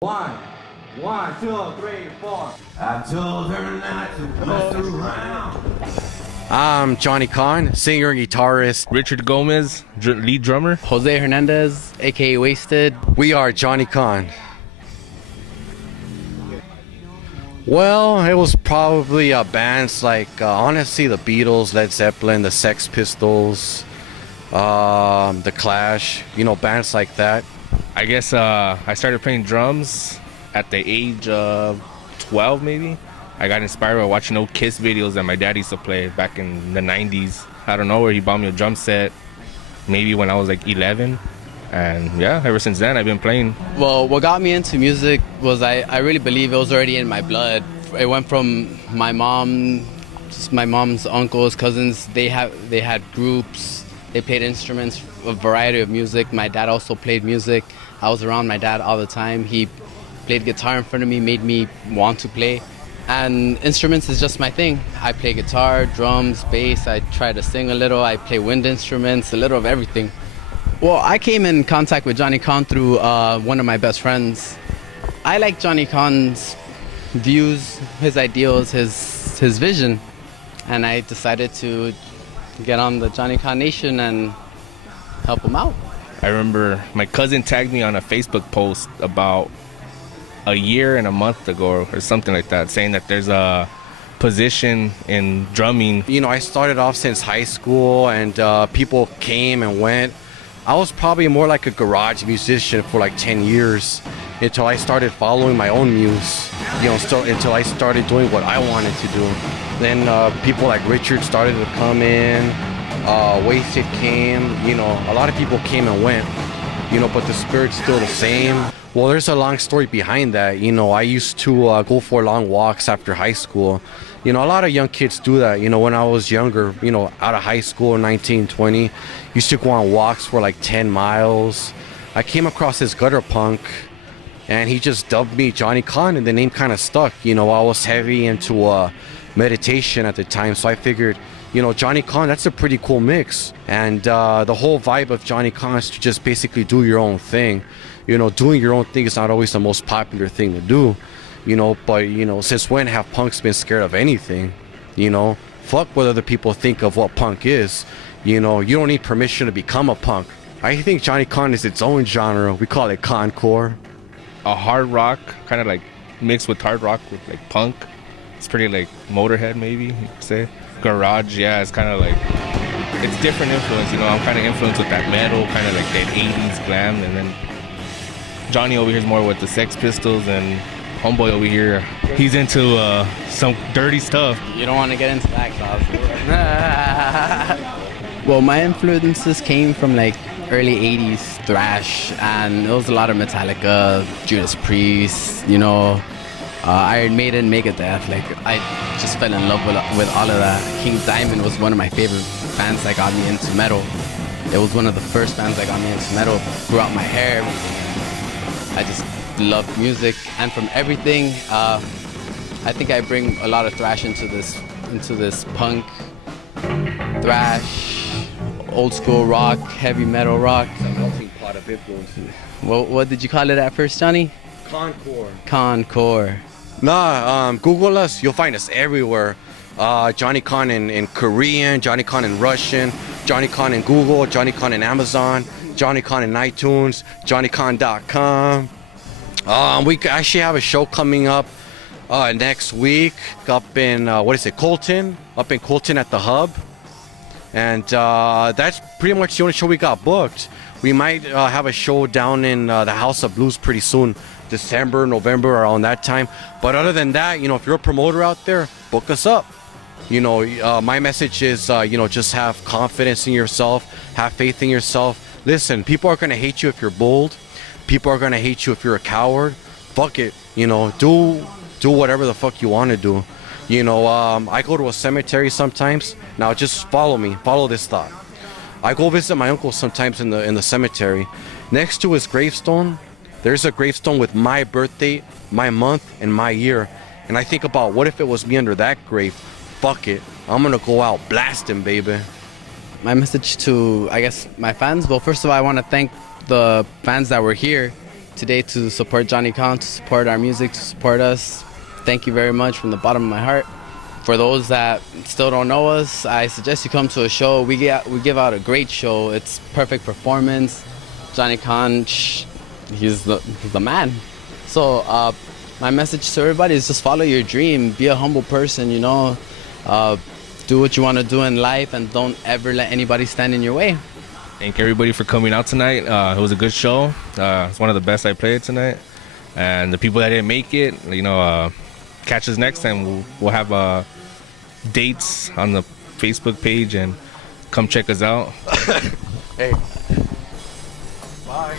One, two, three, four. I told her not to mess around. I'm Johnny Kahn, singer and guitarist. Richard Gomez, lead drummer. Jose Hernandez, aka Wasted. We are Johnny Kahn. Well, it was probably bands like, honestly, the Beatles, Led Zeppelin, the Sex Pistols, the Clash, bands like that. I guess I started playing drums at the age of 12, maybe. I got inspired by watching old Kiss videos that my dad used to play back in the 90s. I don't know where he bought me a drum set, maybe when I was like 11. And yeah, ever since then, I've been playing. Well, what got me into music was I really believe it was already in my blood. It went from my mom, just my mom's uncles, cousins. They had groups. They played instruments, a variety of music. My dad also played music. I was around my dad all the time. He played guitar in front of me, made me want to play. And instruments is just my thing. I play guitar, drums, bass. I try to sing a little. I play wind instruments, a little of everything. Well, I came in contact with Johnny Kahn through one of my best friends. I like Johnny Kahn's views, his ideals, his vision. And I decided to get on the Johnny Kahn Nation and help him out. I remember my cousin tagged me on a Facebook post about a year and a month ago or something like that, saying that there's a position in drumming. I started off since high school and people came and went. I was probably more like a garage musician for like 10 years until I started following my own muse, until I started doing what I wanted to do. Then people like Richard started to come in, Wasted came, a lot of people came and went, but the spirit's still the same. Well, there's a long story behind that. I used to go for long walks after high school. A lot of young kids do that. When I was younger, out of high school, 19, 20, used to go on walks for like 10 miles. I came across this gutter punk and he just dubbed me Johnny Kahn and the name kind of stuck. I was heavy into meditation at the time, so I figured, Johnny Kahn, that's a pretty cool mix. And the whole vibe of Johnny Kahn is to just basically do your own thing. Doing your own thing is not always the most popular thing to do, but since when have punks been scared of anything? Fuck what other people think of what punk is. You don't need permission to become a punk. I think Johnny Kahn is its own genre. We call it Concore. A hard rock, kind of like mixed with hard rock with like punk. It's pretty like Motorhead, maybe you could say. Garage, yeah, it's kind of like, it's different influence, I'm kind of influenced with that metal, kind of like that 80s glam. And then Johnny over here is more with the Sex Pistols, and homeboy over here, he's into some dirty stuff. You don't want to get into that, Klaus. Well, my influences came from like early 80s thrash, and it was a lot of Metallica, Judas Priest, Iron Maiden, Megadeth. Like, I just fell in love with all of that. King Diamond was one of my favorite bands that got me into metal. It was one of the first bands that got me into metal. Grew out my hair. I just loved music, and from everything, I think I bring a lot of thrash into this punk, thrash, old school rock, heavy metal rock. It's a melting pot of influences. What did you call it at first, Johnny? Concore. Concore. Google us. You'll find us everywhere. Johnny Kahn in Korean, Johnny Kahn in Russian, Johnny Kahn in Google, Johnny Kahn in Amazon, Johnny Kahn in iTunes, JohnnyKahn.com. We actually have a show coming up next week up in Colton, up in Colton at the Hub. And that's pretty much the only show we got booked. We might have a show down in the House of Blues pretty soon, December, November, around that time. But other than that, if you're a promoter out there, book us up. My message is, just have confidence in yourself, have faith in yourself. Listen, people are going to hate you if you're bold. People are going to hate you if you're a coward. Fuck it. Do whatever the fuck you want to do. I go to a cemetery sometimes. Now just follow me. Follow this thought. I go visit my uncle sometimes in the cemetery. Next to his gravestone, there's a gravestone with my birthday, my month, and my year. And I think about, what if it was me under that grave? Fuck it. I'm going to go out blasting, baby. My message to, I guess, my fans. Well, first of all, I want to thank the fans that were here today to support Johnny Kahn, to support our music, to support us. Thank you very much from the bottom of my heart. For those that still don't know us, I suggest you come to a show. We give out a great show. It's perfect performance. Johnny Kahn, he's the man. So my message to everybody is just follow your dream. Be a humble person, you know. Do what you want to do in life and don't ever let anybody stand in your way. Thank everybody for coming out tonight. It was a good show. It's one of the best I played tonight. And the people that didn't make it, you know, catch us next time. We'll have dates on the Facebook page and come check us out. Hey. Bye.